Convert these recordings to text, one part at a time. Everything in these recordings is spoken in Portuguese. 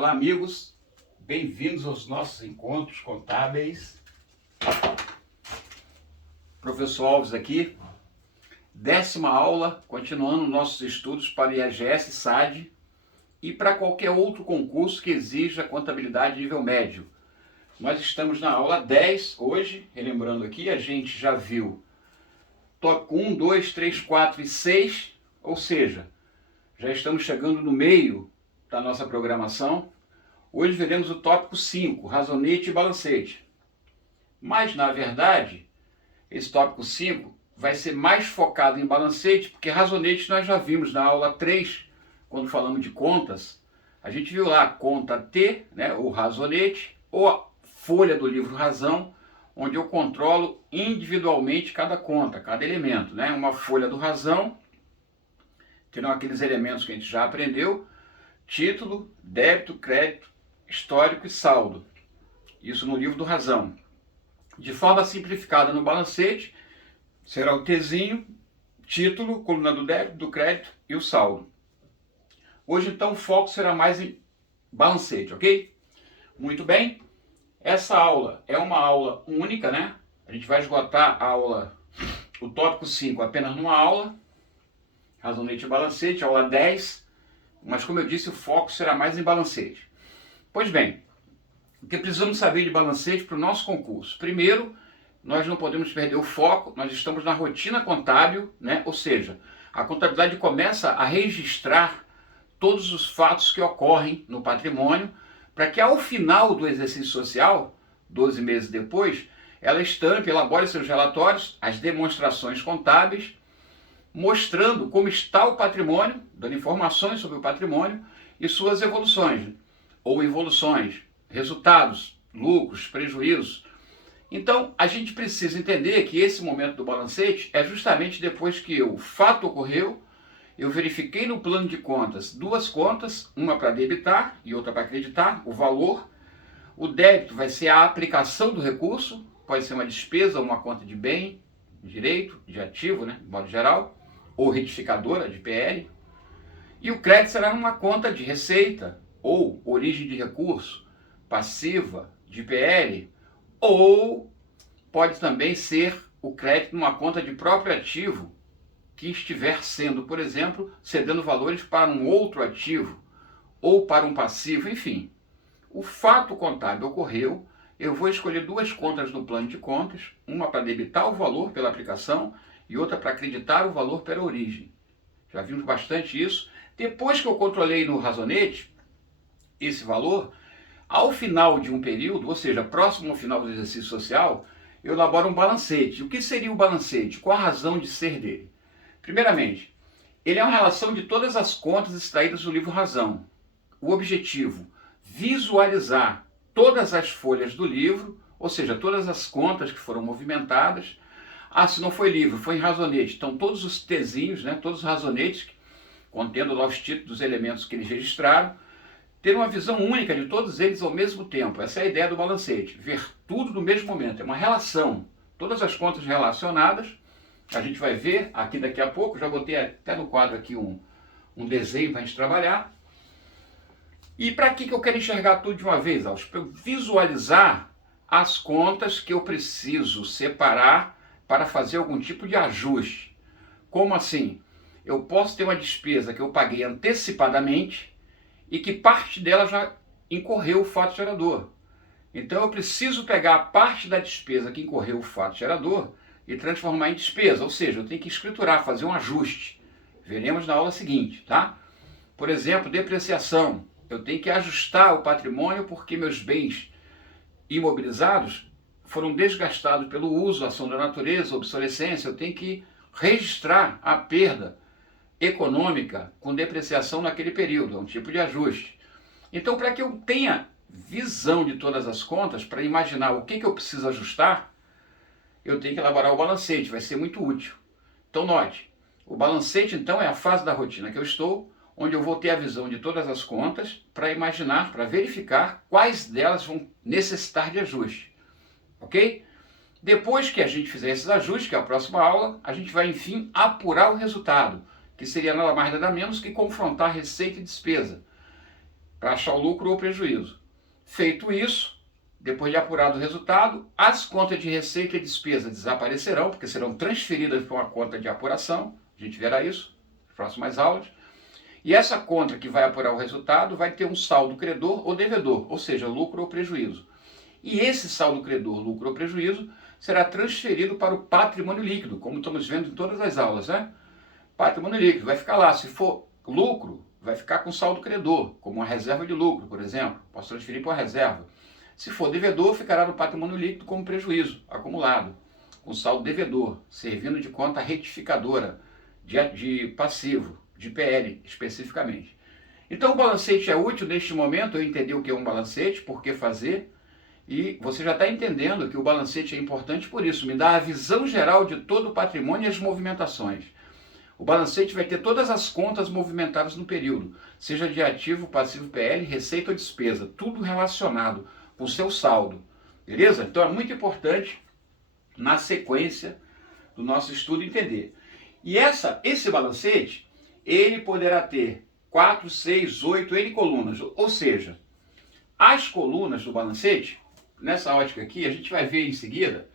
Olá, amigos, bem-vindos aos nossos encontros contábeis. Professor Alves aqui, 10ª aula, continuando nossos estudos para IAGS, SAD e para qualquer outro concurso que exija contabilidade nível médio. Nós estamos na aula 10 hoje, relembrando aqui, a gente já viu tópico 1, 2, 3, 4 e 6, ou seja, já estamos chegando no meio da nossa programação. Hoje veremos o tópico 5, razonete e balancete. Mas, na verdade, esse tópico 5 vai ser mais focado em balancete, porque razonete nós já vimos na aula 3, quando falamos de contas. A gente viu lá a conta T, né, o razonete, ou a folha do livro Razão, onde eu controlo individualmente cada conta, cada elemento, né? Uma folha do Razão, terão aqueles elementos que a gente já aprendeu: título, débito, crédito, histórico e saldo. Isso no livro do Razão. De forma simplificada no balancete, será o Tzinho, título, coluna do débito, do crédito e o saldo. Hoje, então, o foco será mais em balancete, ok? Muito bem. Essa aula é uma aula única, né? A gente vai esgotar a aula, o tópico 5 apenas numa aula, razonete e balancete, aula 10, mas como eu disse, o foco será mais em balancete. Pois bem, o que precisamos saber de balancete para o nosso concurso? Primeiro, nós não podemos perder o foco, nós estamos na rotina contábil, né? Ou seja, a contabilidade começa a registrar todos os fatos que ocorrem no patrimônio, para que ao final do exercício social, 12 meses depois, ela estampe, elabore seus relatórios, as demonstrações contábeis, mostrando como está o patrimônio, dando informações sobre o patrimônio e suas evoluções, ou involuções, resultados, lucros, prejuízos. Então, a gente precisa entender que esse momento do balancete é justamente depois que o fato ocorreu, eu verifiquei no plano de contas duas contas, uma para debitar e outra para creditar, o valor. O débito vai ser a aplicação do recurso, pode ser uma despesa, uma conta de bem, de direito, de ativo, né, de modo geral, ou retificadora de PL. E o crédito será numa conta de receita, ou origem de recurso, passiva, de PL, ou pode também ser o crédito numa conta de próprio ativo, que estiver sendo, por exemplo, cedendo valores para um outro ativo, ou para um passivo, enfim. O fato contábil ocorreu, eu vou escolher duas contas no plano de contas, uma para debitar o valor pela aplicação e outra para acreditar o valor pela origem. Já vimos bastante isso. Depois que eu controlei no razonete esse valor, ao final de um período, ou seja, próximo ao final do exercício social, eu elaboro um balancete. O que seria o balancete? Qual a razão de ser dele? Primeiramente, ele é uma relação de todas as contas extraídas do livro Razão. O objetivo, visualizar todas as folhas do livro, ou seja, todas as contas que foram movimentadas. Ah, se não foi livro, foi em razonete. Então, todos os Tzinhos, né, todos os razonetes, contendo lá os títulos dos elementos que eles registraram, ter uma visão única de todos eles ao mesmo tempo. Essa é a ideia do balancete, ver tudo no mesmo momento. É uma relação, todas as contas relacionadas. A gente vai ver aqui daqui a pouco, já botei até no quadro aqui um desenho para a gente trabalhar. E para que eu quero enxergar tudo de uma vez, Alves? Para eu visualizar as contas que eu preciso separar para fazer algum tipo de ajuste. Como assim? Eu posso ter uma despesa que eu paguei antecipadamente e que parte dela já incorreu o fato gerador. Então eu preciso pegar a parte da despesa que incorreu o fato gerador e transformar em despesa, ou seja, eu tenho que escriturar, fazer um ajuste. Veremos na aula seguinte, tá? Por exemplo, depreciação. Eu tenho que ajustar o patrimônio porque meus bens imobilizados foram desgastados pelo uso, ação da natureza, obsolescência. Eu tenho que registrar a perda econômica com depreciação naquele período, é um tipo de ajuste. Então, para que eu tenha visão de todas as contas, para imaginar o que eu preciso ajustar, eu tenho que elaborar o balancete, vai ser muito útil. Então note, o balancete então é a fase da rotina que eu estou, onde eu vou ter a visão de todas as contas para imaginar, para verificar quais delas vão necessitar de ajuste. Ok? Depois que a gente fizer esses ajustes, que é a próxima aula, a gente vai enfim apurar o resultado, que seria nada mais nada menos que confrontar receita e despesa. para achar o lucro ou prejuízo. Feito isso, depois de apurado o resultado, as contas de receita e despesa desaparecerão, porque serão transferidas para uma conta de apuração. A gente verá isso nas próximas aulas. E essa conta que vai apurar o resultado vai ter um saldo credor ou devedor, ou seja, lucro ou prejuízo. E esse saldo credor, lucro ou prejuízo, será transferido para o patrimônio líquido, como estamos vendo em todas as aulas, né? Patrimônio líquido vai ficar lá. Se for lucro, vai ficar com saldo credor, como uma reserva de lucro, por exemplo. Posso transferir para uma reserva. Se for devedor, ficará no patrimônio líquido como prejuízo acumulado, com saldo devedor, servindo de conta retificadora de passivo, de PL especificamente. Então o balancete é útil neste momento, eu entendi o que é um balancete, por que fazer, e você já está entendendo que o balancete é importante por isso, me dá a visão geral de todo o patrimônio e as movimentações. O balancete vai ter todas as contas movimentadas no período, seja de ativo, passivo, PL, receita ou despesa, tudo relacionado com o seu saldo, beleza? Então é muito importante, na sequência do nosso estudo, entender. E esse balancete, ele poderá ter 4, 6, 8, N colunas, ou seja, as colunas do balancete, nessa ótica aqui, a gente vai ver em seguida,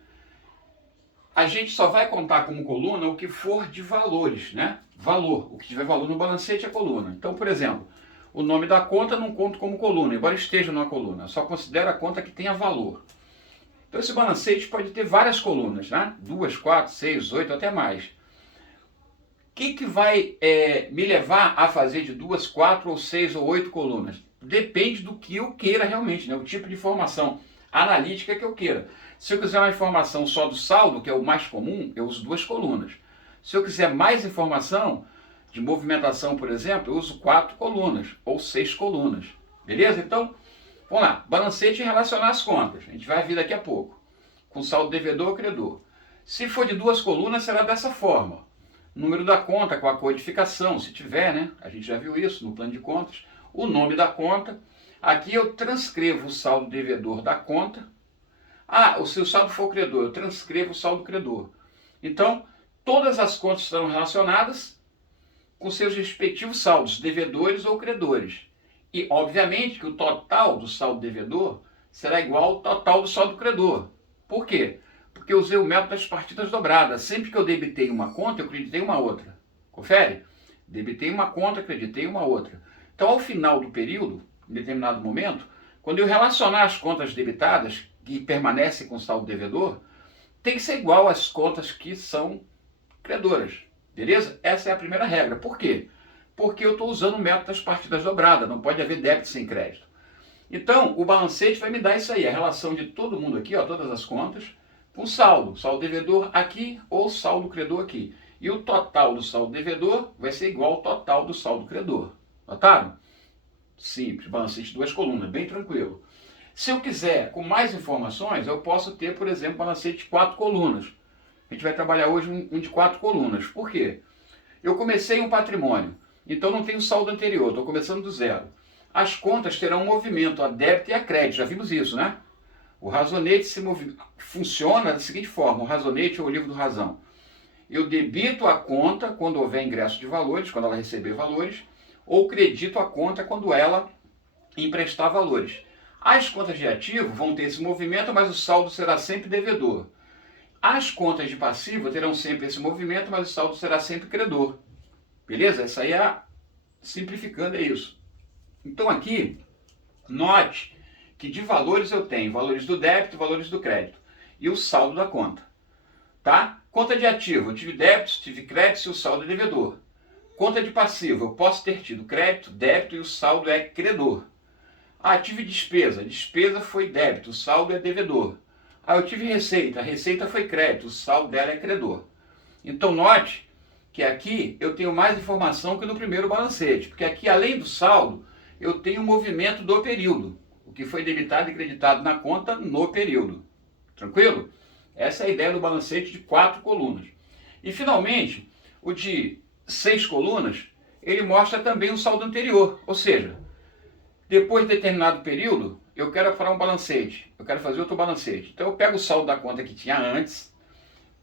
a gente só vai contar como coluna o que for de valores, né? Valor, o que tiver valor no balancete é coluna. Então, por exemplo, o nome da conta não conto como coluna, embora esteja numa coluna, só considero a conta que tenha valor. Então esse balancete pode ter várias colunas, né? 2, 4, 6, 8, até mais. O que vai me levar a fazer de 2, 4 ou 6 ou 8 colunas? Depende do que eu queira realmente, né? O tipo de informação analítica que eu queira. Se eu quiser uma informação só do saldo, que é o mais comum, eu uso 2 colunas. Se eu quiser mais informação de movimentação, por exemplo, eu uso 4 colunas ou 6 colunas. Beleza? Então, vamos lá. Balancete relacionar as contas. A gente vai vir daqui a pouco. Com saldo devedor ou credor. Se for de 2 colunas, será dessa forma. Número da conta com a codificação, se tiver, né? A gente já viu isso no plano de contas. O nome da conta. Aqui eu transcrevo o saldo devedor da conta. Se o saldo for credor, eu transcrevo o saldo credor. Então, todas as contas estarão relacionadas com seus respectivos saldos, devedores ou credores. E, obviamente, que o total do saldo devedor será igual ao total do saldo credor. Por quê? Porque eu usei o método das partidas dobradas. Sempre que eu debitei uma conta, eu creditei uma outra. Confere? Debitei uma conta, creditei uma outra. Então, ao final do período, em determinado momento, quando eu relacionar as contas debitadas, que permanecem com saldo devedor, tem que ser igual às contas que são credoras. Beleza? Essa é a primeira regra. Por quê? Porque eu estou usando o método das partidas dobradas. Não pode haver débito sem crédito. Então, o balancete vai me dar isso aí. A relação de todo mundo aqui, ó, todas as contas, com saldo. Saldo devedor aqui ou saldo credor aqui. E o total do saldo devedor vai ser igual ao total do saldo credor. Notaram? Simples. Balancete de 2 colunas. Bem tranquilo. Se eu quiser, com mais informações, eu posso ter, por exemplo, balancete de 4 colunas. A gente vai trabalhar hoje um de 4 colunas. Por quê? Eu comecei um patrimônio, então não tenho saldo anterior, estou começando do zero. As contas terão um movimento a débito e a crédito, já vimos isso, né? O razonete funciona da seguinte forma, o razonete ou o livro do razão. Eu debito a conta quando houver ingresso de valores, quando ela receber valores, ou credito a conta quando ela emprestar valores. As contas de ativo vão ter esse movimento, mas o saldo será sempre devedor. As contas de passivo terão sempre esse movimento, mas o saldo será sempre credor. Beleza? Essa aí é simplificando, é isso. Então aqui, note que de valores eu tenho valores do débito e valores do crédito. E o saldo da conta. Tá? Conta de ativo, eu tive débitos, tive créditos e o saldo é devedor. Conta de passivo, eu posso ter tido crédito, débito e o saldo é credor. Tive despesa, despesa foi débito, o saldo é devedor. Eu tive receita, a receita foi crédito, o saldo dela é credor. Então note que aqui eu tenho mais informação que no primeiro balancete, porque aqui além do saldo, eu tenho o movimento do período, o que foi debitado e creditado na conta no período. Tranquilo? Essa é a ideia do balancete de 4 colunas. E finalmente, o de 6 colunas, ele mostra também o saldo anterior, ou seja, depois de determinado período, eu quero apurar um balancete, eu quero fazer outro balancete. Então eu pego o saldo da conta que tinha antes,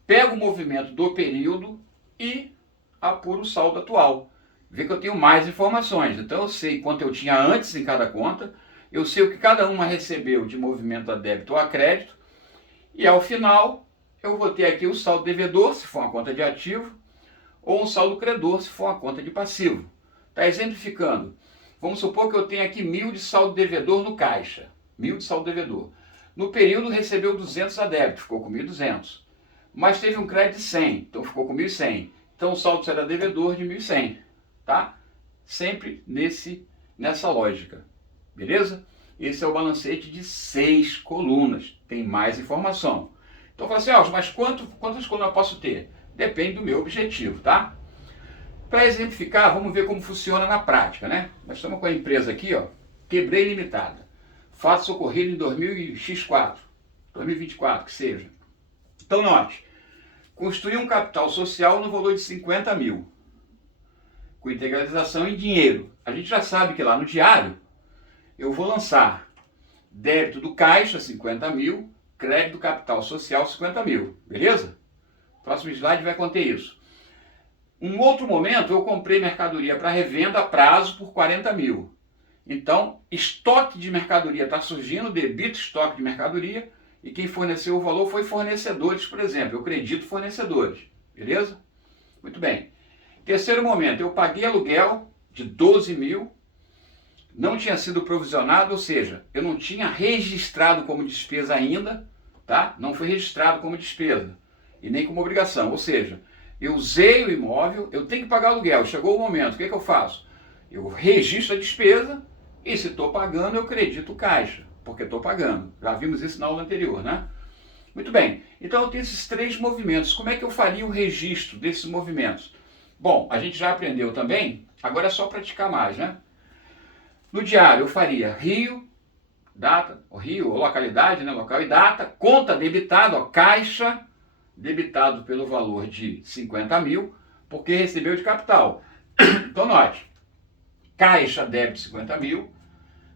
pego o movimento do período e apuro o saldo atual. vê que eu tenho mais informações. Então eu sei quanto eu tinha antes em cada conta, eu sei o que cada uma recebeu de movimento a débito ou a crédito, e ao final eu vou ter aqui o saldo devedor, se for uma conta de ativo, ou um saldo credor, se for uma conta de passivo. Está exemplificando. Vamos supor que eu tenho aqui 1.000 de saldo devedor no caixa. 1.000 de saldo devedor. No período recebeu 200 a débito, ficou com 1.200. Mas teve um crédito de 100, então ficou com 1.100. Então o saldo será devedor de 1.100. Tá? Sempre nessa lógica. Beleza? Esse é o balancete de 6 colunas. Tem mais informação. Então fala assim, mas quantas colunas eu posso ter? Depende do meu objetivo, tá? Para exemplificar, vamos ver como funciona na prática, né? Nós estamos com a empresa aqui, Quebrei Limitada. Fato ocorrido em 2024, 2024, que seja. Então note, construir um capital social no valor de 50 mil, com integralização em dinheiro. A gente já sabe que lá no diário, eu vou lançar débito do caixa, 50 mil, crédito do capital social, 50 mil, beleza? Próximo slide vai conter isso. Um outro momento, eu comprei mercadoria para revenda a prazo por 40 mil. Então, estoque de mercadoria está surgindo, debito estoque de mercadoria, e quem forneceu o valor foi fornecedores, por exemplo. Eu credito fornecedores, beleza? Muito bem. Terceiro momento, eu paguei aluguel de 12 mil, não tinha sido provisionado, ou seja, eu não tinha registrado como despesa ainda, tá? Não foi registrado como despesa e nem como obrigação, ou seja, eu usei o imóvel, eu tenho que pagar aluguel, chegou o momento, o que eu faço? Eu registro a despesa e se estou pagando, eu credito o caixa, porque estou pagando. Já vimos isso na aula anterior, né? Muito bem, então eu tenho esses 3 movimentos. Como é que eu faria o registro desses movimentos? Bom, a gente já aprendeu também, agora é só praticar mais, né? No diário eu faria Rio, data, ou Rio, ou localidade, né? Local e data, conta debitado, caixa, debitado pelo valor de 50 mil, porque recebeu de capital. Então note, caixa débito 50 mil,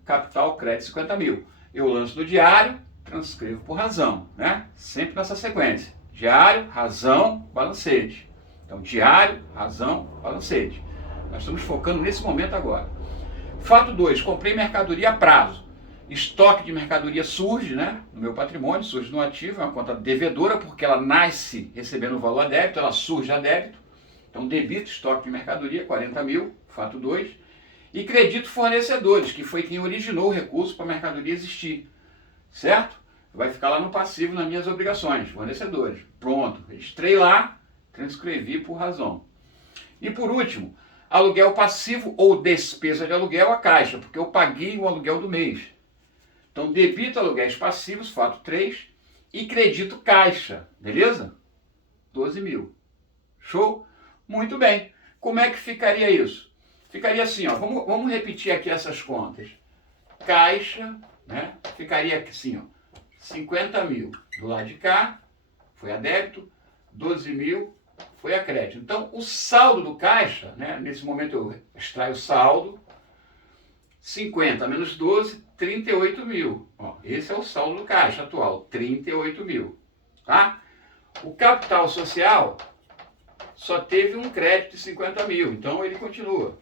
capital crédito 50 mil. Eu lanço no diário, transcrevo por razão, né? Sempre nessa sequência. Diário, razão, balancete. Então diário, razão, balancete. Nós estamos focando nesse momento agora. Fato 2, comprei mercadoria a prazo. Estoque de mercadoria surge, né, no meu patrimônio, surge no ativo, é uma conta devedora, porque ela nasce recebendo o valor a débito, ela surge a débito. Então, debito estoque de mercadoria, 40 mil, fato 2. E credito fornecedores, que foi quem originou o recurso para a mercadoria existir. Certo? Vai ficar lá no passivo nas minhas obrigações, fornecedores. Pronto, registrei lá, transcrevi por razão. E por último, aluguel passivo ou despesa de aluguel a caixa, porque eu paguei o aluguel do mês. Então, debito aluguéis passivos, fato 3, e credito caixa, beleza? 12 mil. Show? Muito bem. Como é que ficaria isso? Ficaria assim, vamos repetir aqui essas contas. Caixa, né? Ficaria assim, 50 mil do lado de cá, foi a débito, 12 mil foi a crédito. Então, o saldo do caixa, né? Nesse momento eu extraio o saldo, 50 menos 12, 38 mil. Esse é o saldo do caixa atual, 38 mil. Tá? O capital social só teve um crédito de 50 mil, então ele continua.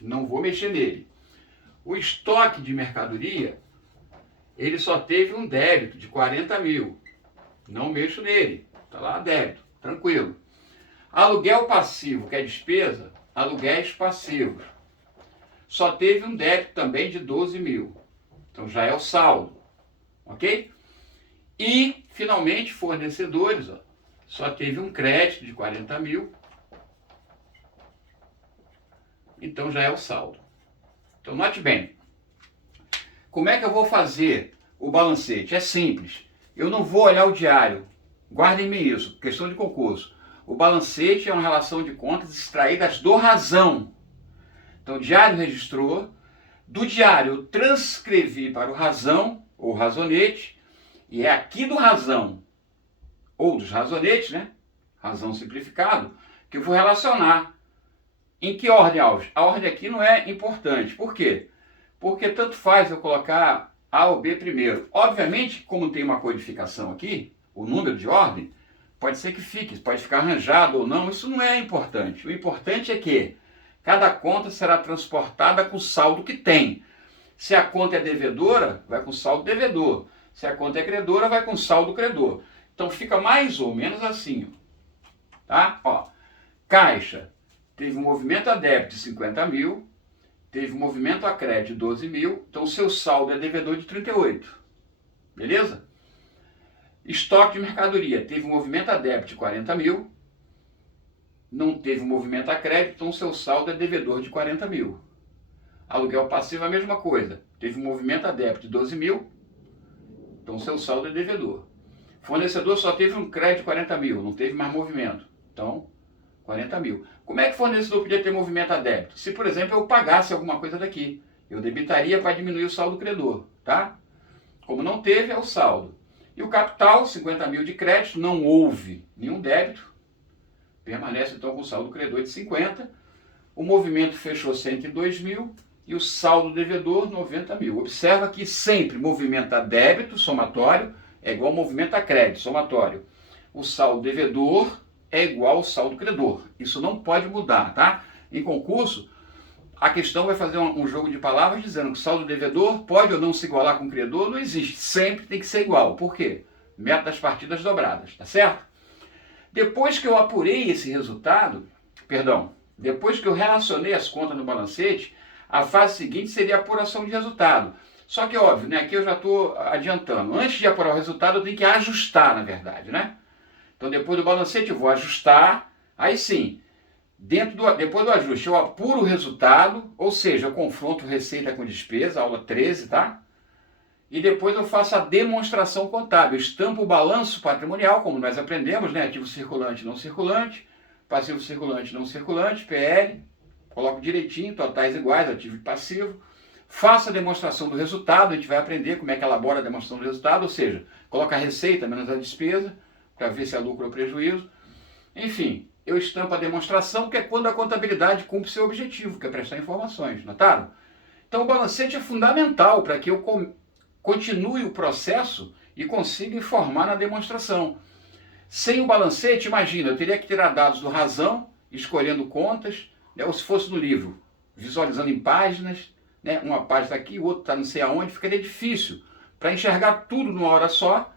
Não vou mexer nele. O estoque de mercadoria, ele só teve um débito de 40 mil. Não mexo nele. Está lá débito, tranquilo. Aluguel passivo, que é despesa, aluguéis passivos. Só teve um débito também de 12 mil. Então já é o saldo. Ok? E, finalmente, fornecedores, só teve um crédito de 40 mil. Então já é o saldo. Então note bem. Como é que eu vou fazer o balancete? É simples. Eu não vou olhar o diário. Guardem-me isso, questão de concurso. O balancete é uma relação de contas extraídas do razão. Então o diário registrou. Do diário eu transcrevi para o razão, ou razonete. E é aqui do razão, ou dos razonetes, né? Razão simplificado, que eu vou relacionar. Em que ordem, Alves? A ordem aqui não é importante. Por quê? Porque tanto faz eu colocar A ou B primeiro. Obviamente, como tem uma codificação aqui, o número de ordem, pode ser que fique, pode ficar arranjado ou não, isso não é importante. O importante é que Cada conta será transportada com o saldo que tem. Se a conta é devedora, vai com saldo devedor. Se a conta é credora, vai com saldo credor. Então fica mais ou menos assim, tá? Ó, caixa teve um movimento a débito de 50 mil, teve um movimento a crédito de 12 mil, então o seu saldo é devedor de 38. Beleza? Estoque de mercadoria teve um movimento a débito de 40 mil, não teve um movimento a crédito, então o seu saldo é devedor de 40 mil. Aluguel passivo a mesma coisa, teve um movimento a débito de 12 mil, então o seu saldo é devedor. Fornecedor só teve um crédito de 40 mil, não teve mais movimento, então 40 mil. Como é que o fornecedor podia ter movimento a débito? Se, por exemplo, eu pagasse alguma coisa daqui, eu debitaria para diminuir o saldo credor, tá? Como não teve, é o saldo. E o capital, 50 mil de crédito, não houve nenhum débito, permanece então com o saldo credor de 50, o movimento fechou 102 mil e o saldo devedor 90 mil. Observa que sempre movimento a débito, somatório, é igual ao movimento a crédito, somatório. O saldo devedor é igual ao saldo credor. Isso não pode mudar, tá? Em concurso, a questão vai fazer um jogo de palavras dizendo que o saldo devedor pode ou não se igualar com o credor, não existe. Sempre tem que ser igual. Por quê? Método das partidas dobradas, tá certo? Depois que eu apurei esse resultado, depois que eu relacionei as contas no balancete, a fase seguinte seria a apuração de resultado. Só que, óbvio, né, aqui eu já estou adiantando. Antes de apurar o resultado, eu tenho que ajustar, na verdade, né? Então, depois do balancete, eu vou ajustar. Aí sim, depois do ajuste, eu apuro o resultado, ou seja, eu confronto receita com despesa, aula 13, tá? E depois eu faço a demonstração contábil. Estampo o balanço patrimonial, como nós aprendemos, né? Ativo circulante, não circulante, passivo circulante, não circulante, PL. Coloco direitinho, totais iguais, ativo e passivo. Faço a demonstração do resultado, a gente vai aprender como é que elabora a demonstração do resultado, ou seja, coloca a receita menos a despesa, para ver se é lucro ou prejuízo. Enfim, eu estampo a demonstração, que é quando a contabilidade cumpre seu objetivo, que é prestar informações, notaram? Então o balancete é fundamental para que eu continue o processo e consiga informar na demonstração. Sem o balancete, imagina, eu teria que tirar dados do Razão, escolhendo contas, né, ou se fosse no livro, visualizando em páginas, né, uma página está aqui, o outro está não sei aonde, ficaria difícil para enxergar tudo numa hora só.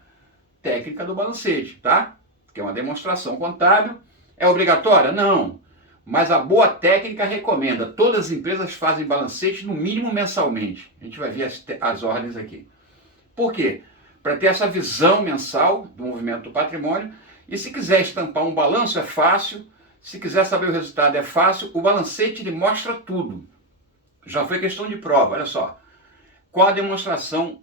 Técnica do balancete, tá? Que é uma demonstração contábil. É obrigatória? Não. Mas a boa técnica recomenda. Todas as empresas fazem balancete no mínimo mensalmente. A gente vai ver as ordens aqui. Por quê? Para ter essa visão mensal do movimento do patrimônio. E se quiser estampar um balanço é fácil. Se quiser saber o resultado é fácil. O balancete ele mostra tudo. Já foi questão de prova, olha só. Qual a demonstração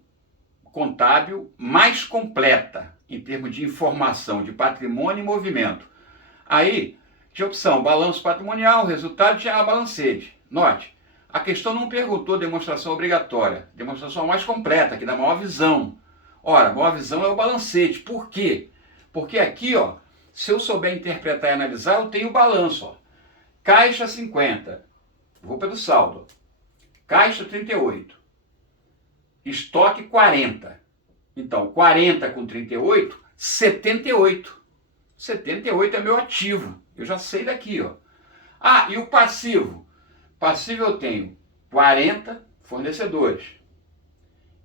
contábil mais completa em termos de informação de patrimônio e movimento? Aí, tinha opção, balanço patrimonial, resultado, tinha a balancete. Note, a questão não perguntou demonstração obrigatória, demonstração mais completa, que dá maior visão. Ora, maior visão é o balancete. Por quê? Porque aqui, ó, se eu souber interpretar e analisar, eu tenho o balanço. Ó. Caixa 50, vou pelo saldo. Caixa 38. Estoque 40. Então, 40 com 38, 78. 78 é meu ativo. Eu já sei daqui, ó. Ah, e o passivo? Passivo eu tenho 40 fornecedores.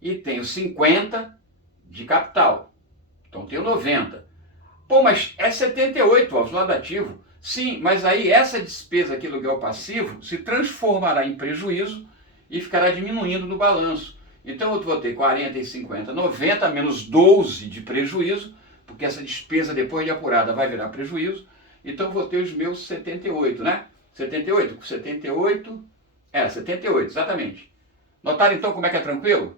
E tenho 50 de capital. Então, tenho 90. Pô, mas é 78, ó, do lado ativo. Sim, mas aí essa despesa aqui, aluguel passivo, se transformará em prejuízo e ficará diminuindo no balanço. Então eu vou ter 40 e 50, 90 menos 12 de prejuízo, porque essa despesa depois de apurada vai virar prejuízo. Então eu vou ter os meus 78, né? 78, 78, 78, exatamente. Notaram então como é que é tranquilo?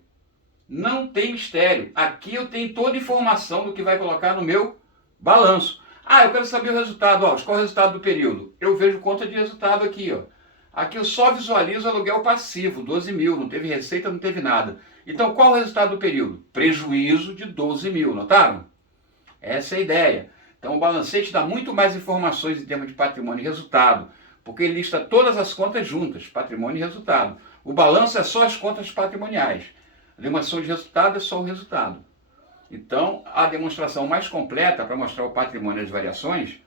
Não tem mistério. Aqui eu tenho toda a informação do que vai colocar no meu balanço. Ah, eu quero saber o resultado. Ó, qual é o resultado do período? Eu vejo conta de resultado aqui, ó. Aqui eu só visualizo aluguel passivo, 12 mil, não teve receita, não teve nada. Então qual é o resultado do período? Prejuízo de 12 mil, notaram? Essa é a ideia. Então o balancete dá muito mais informações em termos de patrimônio e resultado, porque ele lista todas as contas juntas, patrimônio e resultado. O balanço é só as contas patrimoniais. A demonstração de resultado é só o resultado. Então a demonstração mais completa para mostrar o patrimônio e as variações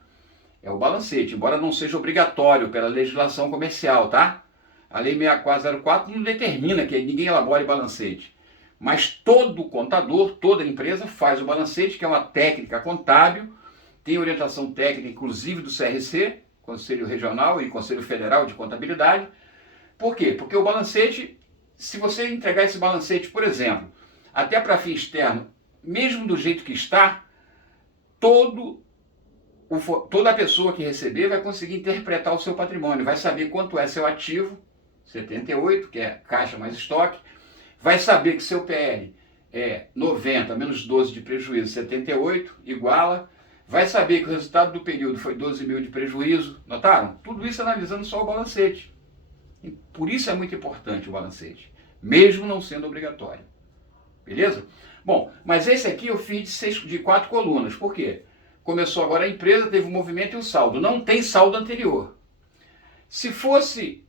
é o balancete, embora não seja obrigatório pela legislação comercial, tá? A Lei 6404 não determina que ninguém elabore balancete. Mas todo contador, toda empresa faz o balancete, que é uma técnica contábil, tem orientação técnica, inclusive do CRC, Conselho Regional e Conselho Federal de Contabilidade. Por quê? Porque o balancete, se você entregar esse balancete, por exemplo, até para fim externo, mesmo do jeito que está, toda a pessoa que receber vai conseguir interpretar o seu patrimônio, vai saber quanto é seu ativo, 78, que é caixa mais estoque, vai saber que seu PL é 90 menos 12 de prejuízo, 78, iguala, vai saber que o resultado do período foi 12 mil de prejuízo, notaram? Tudo isso analisando só o balancete. E por isso é muito importante o balancete, mesmo não sendo obrigatório. Beleza? Bom, mas esse aqui eu fiz de 4 colunas. Por quê? Começou agora a empresa, teve um movimento e um saldo. Não tem saldo anterior. Se fosse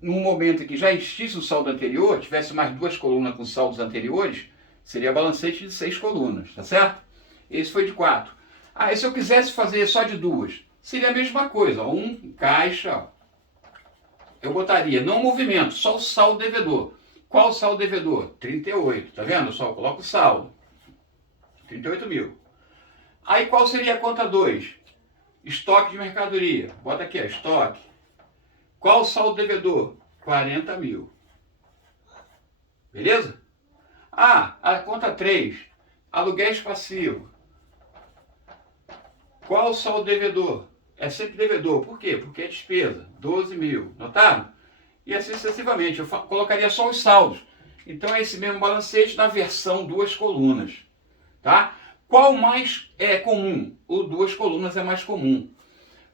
num momento em que já existisse o saldo anterior, tivesse mais 2 colunas com saldos anteriores, seria balancete de 6 colunas, tá certo? Esse foi de 4. Ah, e se eu quisesse fazer só de 2? Seria a mesma coisa. Caixa. Eu botaria, não o movimento, só o saldo devedor. Qual o saldo devedor? 38, tá vendo? Eu só coloco o saldo. 38 mil. Aí qual seria a conta 2? Estoque de mercadoria. Bota aqui, ó, estoque. Qual o saldo devedor? 40 mil. Beleza? Ah, a conta 3. Aluguéis passivos. Qual o saldo devedor? É sempre devedor. Por quê? Porque é despesa. 12 mil. Notaram? E assim sucessivamente. Eu colocaria só os saldos. Então é esse mesmo balancete na versão 2 colunas. Tá? Qual mais é comum? O 2 colunas é mais comum.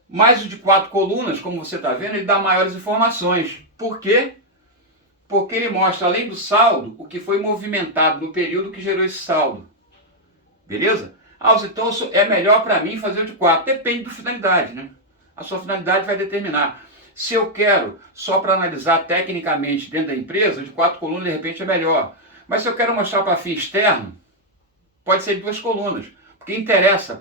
Mas o de 4 colunas, como você está vendo, ele dá maiores informações. Por quê? Porque ele mostra, além do saldo, o que foi movimentado no período que gerou esse saldo. Beleza? Ah, então é melhor para mim fazer o de 4. Depende da finalidade, né? A sua finalidade vai determinar. Se eu quero só para analisar tecnicamente dentro da empresa, o de 4 colunas de repente é melhor. Mas se eu quero mostrar para fim externo, pode ser de 2 colunas. Porque interessa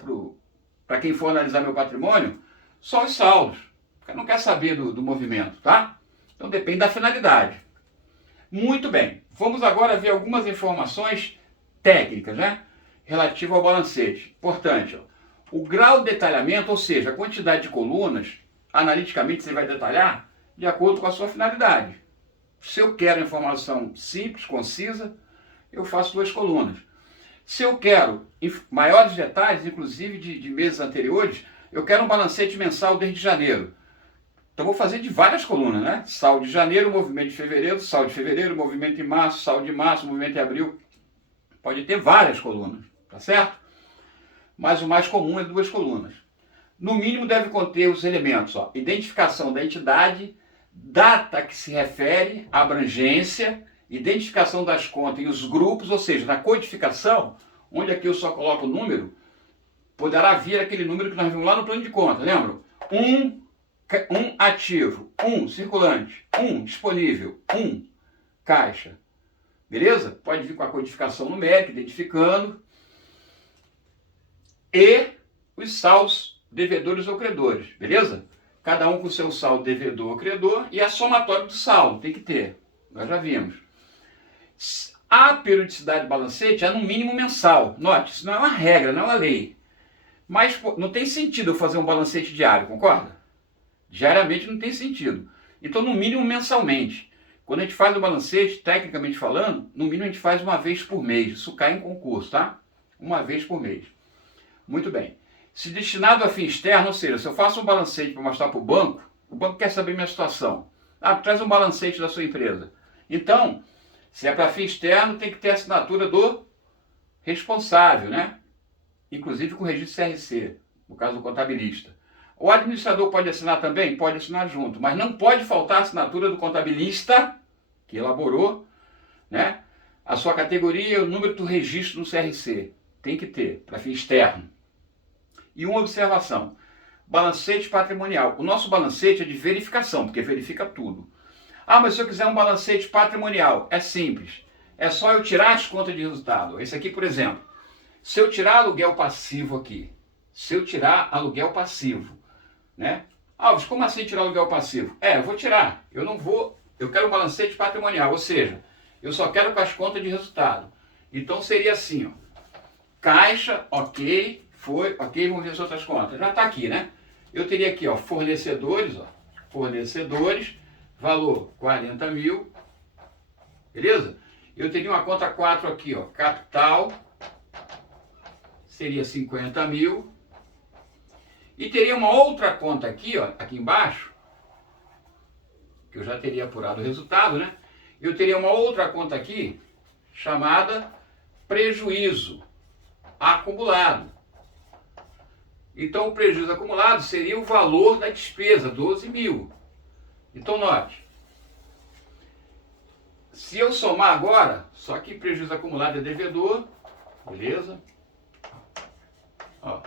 para quem for analisar meu patrimônio, só os saldos. Porque não quer saber do movimento, tá? Então depende da finalidade. Muito bem. Vamos agora ver algumas informações técnicas, né? Relativo ao balancete. Importante, ó, o grau de detalhamento, ou seja, a quantidade de colunas, analiticamente você vai detalhar de acordo com a sua finalidade. Se eu quero informação simples, concisa, eu faço 2 colunas. Se eu quero maiores detalhes, inclusive de meses anteriores, eu quero um balancete mensal desde janeiro. Então vou fazer de várias colunas, né? Saldo de janeiro, movimento de fevereiro, saldo de fevereiro, movimento em março, saldo de março, movimento em abril. Pode ter várias colunas, tá certo? Mas o mais comum é 2 colunas. No mínimo deve conter os elementos, ó, identificação da entidade, data que se refere, abrangência, identificação das contas e os grupos, ou seja, na codificação, onde aqui eu só coloco o número, poderá vir aquele número que nós vimos lá no plano de conta, lembra? Um ativo, circulante, disponível, caixa. Beleza? Pode vir com a codificação numérica, identificando. E os saldos devedores ou credores, beleza? Cada um com o seu saldo devedor ou credor e a somatória do saldo, tem que ter. Nós já vimos. A periodicidade do balancete é no mínimo mensal. Note, isso não é uma regra, não é uma lei. Mas não tem sentido eu fazer um balancete diário, concorda? Diariamente não tem sentido. Então, no mínimo mensalmente. Quando a gente faz o balancete, tecnicamente falando, no mínimo a gente faz uma vez por mês. Isso cai em concurso, tá? Uma vez por mês. Muito bem. Se destinado a fim externo, ou seja, se eu faço um balancete para mostrar para o banco quer saber minha situação. Ah, traz um balancete da sua empresa. Então, se é para fim externo, tem que ter a assinatura do responsável, né? Inclusive com o registro CRC, no caso do contabilista. O administrador pode assinar também? Pode assinar junto, mas não pode faltar a assinatura do contabilista que elaborou, né, a sua categoria e o número do registro no CRC. Tem que ter, para fim externo. E uma observação, balancete patrimonial. O nosso balancete é de verificação, porque verifica tudo. Ah, mas se eu quiser um balancete patrimonial, é simples. É só eu tirar as contas de resultado. Esse aqui, por exemplo, se eu tirar aluguel passivo aqui, né? Alves, como assim tirar o aluguel passivo? Eu vou tirar. Eu quero um balancete patrimonial, ou seja, eu só quero com as contas de resultado. Então seria assim, ó. Caixa, ok, vamos ver as outras contas. Já está aqui, né? Eu teria aqui, ó, fornecedores, valor 40 mil, beleza? Eu teria uma conta 4 aqui, ó, capital, seria 50 mil. E teria uma outra conta aqui, ó, aqui embaixo, que eu já teria apurado o resultado, né? Eu teria uma outra conta aqui, chamada prejuízo acumulado. Então o prejuízo acumulado seria o valor da despesa, 12 mil. Então note, se eu somar agora, só que prejuízo acumulado é devedor, beleza? Ó.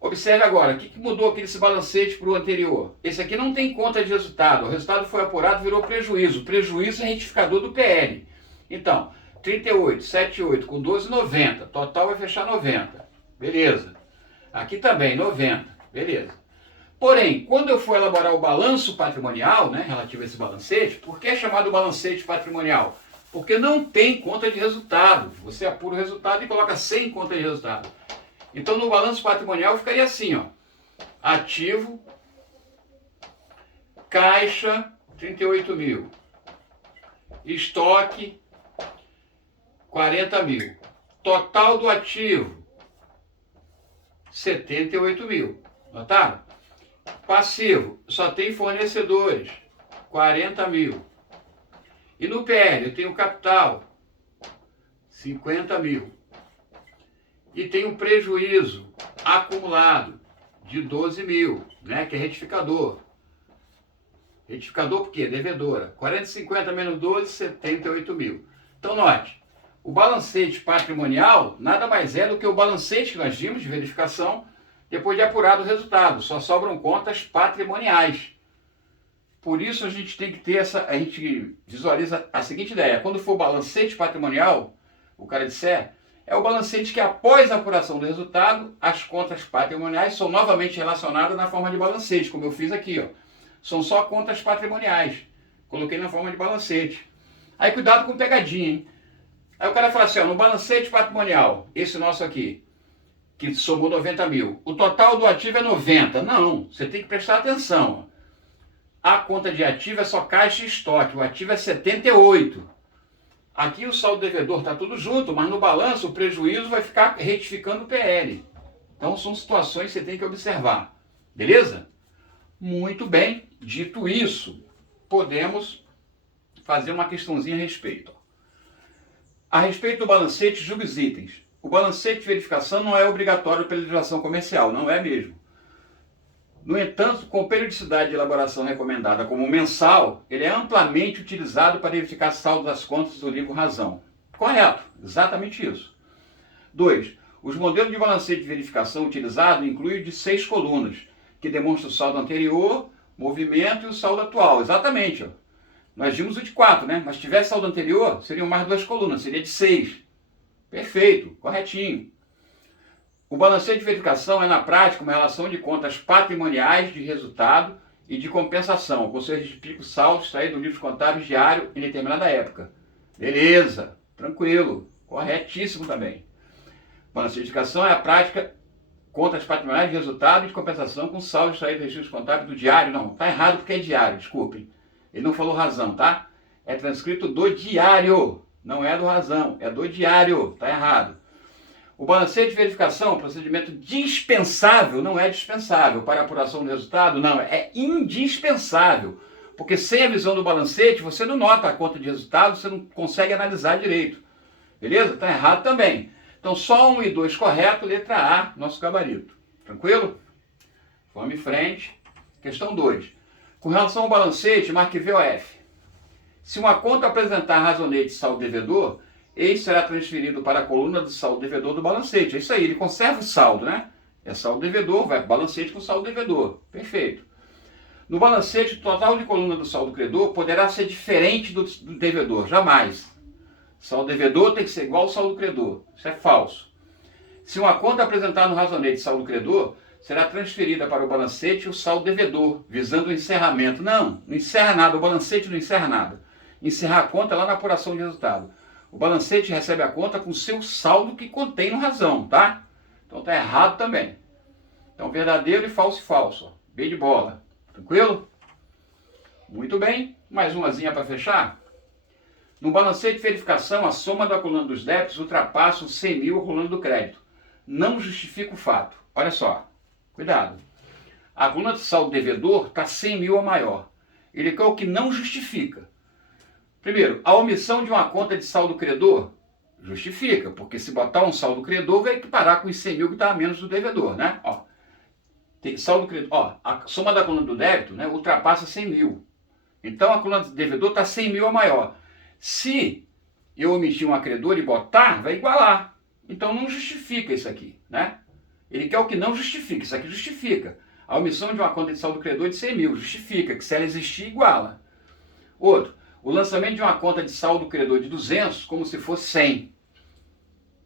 Observe agora, o que mudou aqui desse balancete para o anterior? Esse aqui não tem conta de resultado, o resultado foi apurado, virou prejuízo. O prejuízo é retificador do PL. Então, 38, 78 com 12, 90. Total vai fechar 90. Beleza. Aqui também, 90. Beleza. Porém, quando eu for elaborar o balanço patrimonial, né, relativo a esse balancete, por que é chamado balancete patrimonial? Porque não tem conta de resultado. Você apura o resultado e coloca sem conta de resultado. Então, no balanço patrimonial ficaria assim, ó. Ativo, caixa, 38 mil. Estoque, 40 mil. Total do ativo, 78 mil. Notaram? Passivo, só tem fornecedores, 40 mil. E no PL eu tenho capital, 50 mil. E tem um prejuízo acumulado de 12 mil, né, que é retificador. Retificador por quê? Devedora. 40, 50 menos 12, 78 mil. Então note, o balancete patrimonial nada mais é do que o balancete que nós vimos de verificação depois de apurado o resultado. Só sobram contas patrimoniais. Por isso a gente tem que ter a gente visualiza a seguinte ideia. Quando for balancete patrimonial, o cara disser, é o balancete que após a apuração do resultado, as contas patrimoniais são novamente relacionadas na forma de balancete, como eu fiz aqui, ó. São só contas patrimoniais. Coloquei na forma de balancete. Aí cuidado com pegadinha, hein? Aí o cara fala assim, ó, no balancete patrimonial, esse nosso aqui, que somou 90 mil, o total do ativo é 90. Não, você tem que prestar atenção. Ó. A conta de ativo é só caixa e estoque, o ativo é 78. Aqui o saldo devedor está tudo junto, mas no balanço o prejuízo vai ficar retificando o PL. Então são situações que você tem que observar. Beleza? Muito bem. Dito isso, podemos fazer uma questãozinha a respeito. A respeito do balancete, julgue os itens. O balancete de verificação não é obrigatório pela legislação comercial, não é mesmo. No entanto, com periodicidade de elaboração recomendada como mensal, ele é amplamente utilizado para verificar saldo das contas do livro Razão. Correto, exatamente isso. 2. Os modelos de balancete de verificação utilizado incluem o de 6 colunas, que demonstra o saldo anterior, movimento e o saldo atual. Exatamente. Ó. Nós vimos o de 4, né? Mas se tivesse saldo anterior, seriam mais 2 colunas, seria de 6. Perfeito, corretinho. O balancete de verificação é, na prática, uma relação de contas patrimoniais de resultado e de compensação, ou seja, explica o saldo extraído do livro contábil diário em determinada época. Beleza, tranquilo, corretíssimo também. Balancete de verificação é a prática contas patrimoniais de resultado e de compensação com saldo extraído do registro contábil do diário. Não, tá errado porque é diário, desculpem. Ele não falou razão, tá? É transcrito do diário, não é do razão, é do diário, tá errado. O balancete de verificação é um procedimento dispensável, não é dispensável. Para a apuração do resultado, não, é indispensável. Porque sem a visão do balancete, você não nota a conta de resultado, você não consegue analisar direito. Beleza? Está errado também. Então, só 1 e 2 correto, letra A, nosso gabarito. Tranquilo? Vamos em frente. Questão 2. Com relação ao balancete, marque VOF. Se uma conta apresentar razonete saldo devedor, este será transferido para a coluna do saldo devedor do balancete. É isso aí, ele conserva o saldo, né? É saldo devedor, vai balancete com saldo devedor. Perfeito. No balancete, o total de coluna do saldo credor poderá ser diferente do devedor. Jamais. Saldo devedor tem que ser igual ao saldo credor. Isso é falso. Se uma conta apresentar no razonete saldo credor, será transferida para o balancete o saldo devedor, visando o encerramento. Não encerra nada, o balancete não encerra nada. Encerrar a conta é lá na apuração de resultado. O balancete recebe a conta com o seu saldo que contém no razão, tá? Então tá errado também. Então verdadeiro e falso. Bem de bola. Tranquilo? Muito bem. Mais umazinha para fechar. No balancete de verificação, a soma da coluna dos débitos ultrapassa os 100 mil rolando do crédito. Não justifica o fato. Olha só. Cuidado. A coluna do saldo devedor está 100 mil ou maior. Ele quer o que não justifica. Primeiro, a omissão de uma conta de saldo credor justifica, porque se botar um saldo credor vai equiparar com os 100 mil que está a menos do devedor, né? Ó, tem saldo credor, ó, a soma da coluna do débito, né, ultrapassa 100 mil. Então a coluna do devedor está 100 mil ou maior. Se eu omitir um acreedor e botar, vai igualar. Então não justifica isso aqui, né? Ele quer o que não justifica, isso aqui justifica. A omissão de uma conta de saldo credor de 100 mil justifica que se ela existir, iguala. Outro, o lançamento de uma conta de saldo credor de 200 como se fosse 100.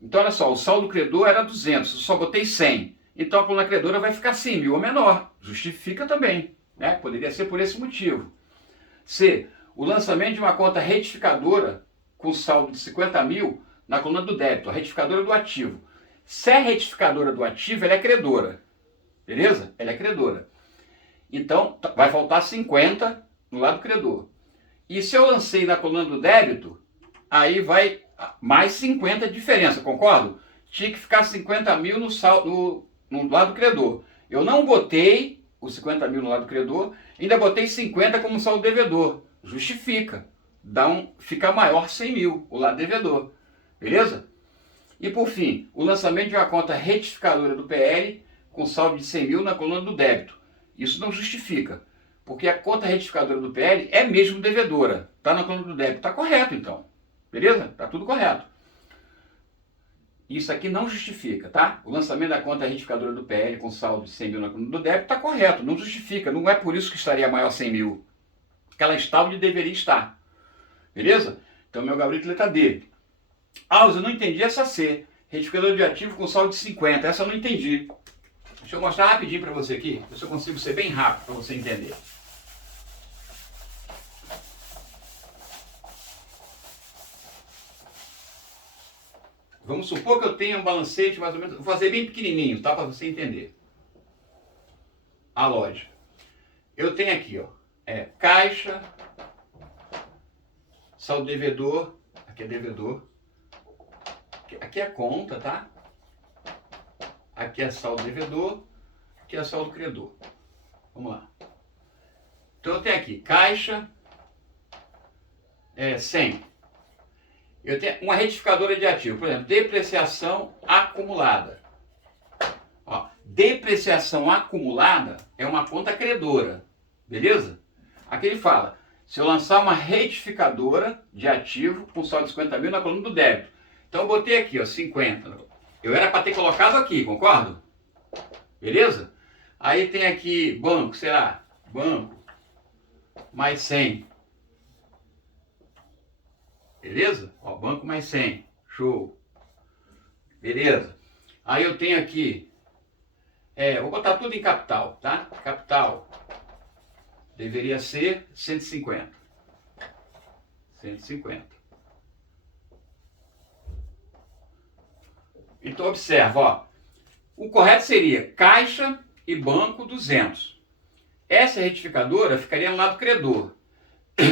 Então olha só, o saldo credor era 200, eu só botei 100. Então a coluna credora vai ficar 100 mil ou menor. Justifica também, né? Poderia ser por esse motivo. C, o lançamento de uma conta retificadora com saldo de 50 mil na coluna do débito, a retificadora do ativo. Se é retificadora do ativo, ela é credora. Beleza? Ela é credora. Então, vai faltar 50 no lado credor. E se eu lancei na coluna do débito, aí vai mais 50 de diferença, concordo? Tinha que ficar 50 mil no lado credor. Eu não botei os 50 mil no lado credor, ainda botei 50 como saldo devedor. Justifica. Fica maior 100 mil, o lado devedor. Beleza? E por fim, o lançamento de uma conta retificadora do PL com saldo de 100 mil na coluna do débito. Isso não justifica, porque a conta retificadora do PL é mesmo devedora. Está na coluna do débito. Está correto, então. Beleza? Está tudo correto. Isso aqui não justifica, tá? O lançamento da conta retificadora do PL com saldo de 100 mil na coluna do débito está correto. Não justifica. Não é por isso que estaria maior 100 mil. Que ela está onde deveria estar. Beleza? Então, meu gabarito letra D. Ah, eu não entendi essa C. Retificador de ativo com saldo de 50. Essa eu não entendi. Deixa eu mostrar rapidinho para você aqui. Ver se eu consigo ser bem rápido para você entender. Vamos supor que eu tenha um balancete mais ou menos... Vou fazer bem pequenininho, tá? Para você entender. A lógica. Eu tenho aqui, ó. Caixa, saldo devedor. Aqui é devedor. Aqui é conta, tá? Aqui é saldo devedor. Aqui é saldo credor. Vamos lá. Então eu tenho aqui caixa 100. Eu tenho uma retificadora de ativo, por exemplo, depreciação acumulada. Ó, depreciação acumulada é uma conta credora, beleza? Aqui ele fala, se eu lançar uma retificadora de ativo com saldo de 50 mil na coluna do débito. Então eu botei aqui, ó, 50. Eu era para ter colocado aqui, concordo? Beleza? Aí tem aqui banco, sei lá, banco, mais 100. Beleza? Ó, banco mais 100. Show. Beleza. Aí eu tenho aqui, vou botar tudo em capital, tá? Capital deveria ser 150. 150. Então observa, ó. O correto seria caixa e banco 200. Essa retificadora ficaria no lado credor.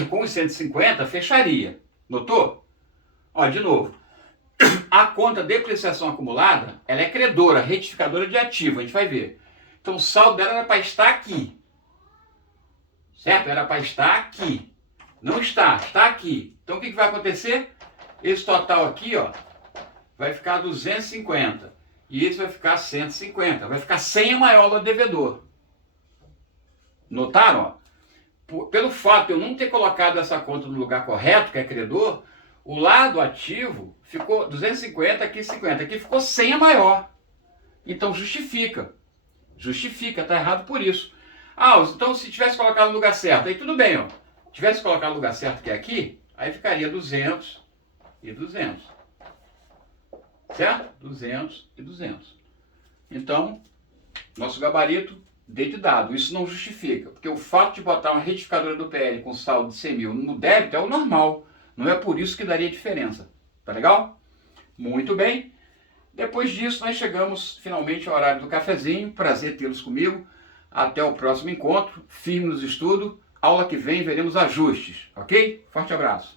Com os 150 fecharia. Notou? Ó, de novo. A conta depreciação acumulada, ela é credora, retificadora de ativo, a gente vai ver. Então o saldo dela era para estar aqui. Certo? Era para estar aqui. Não está, está aqui. Então o que vai acontecer? Esse total aqui, ó, vai ficar 250. E esse vai ficar 150. Vai ficar 100 maior do devedor. Notaram? Ó? Pelo fato de eu não ter colocado essa conta no lugar correto, que é credor, o lado ativo ficou 250, aqui 50. Aqui ficou 100 a maior. Então justifica. Justifica, está errado por isso. Ah, então se tivesse colocado no lugar certo, aí tudo bem, ó. Tivesse colocado no lugar certo, que é aqui, aí ficaria 200 e 200. Certo? 200 e 200. Então, Nosso gabarito D de dado. Isso não justifica, porque o fato de botar uma retificadora do PL com saldo de 100 mil no débito é o normal. Não é por isso que daria diferença. Tá legal? Muito bem. Depois disso, nós chegamos finalmente ao horário do cafezinho. Prazer tê-los comigo. Até o próximo encontro. Firme nos estudos. Aula que vem veremos ajustes. Ok? Forte abraço.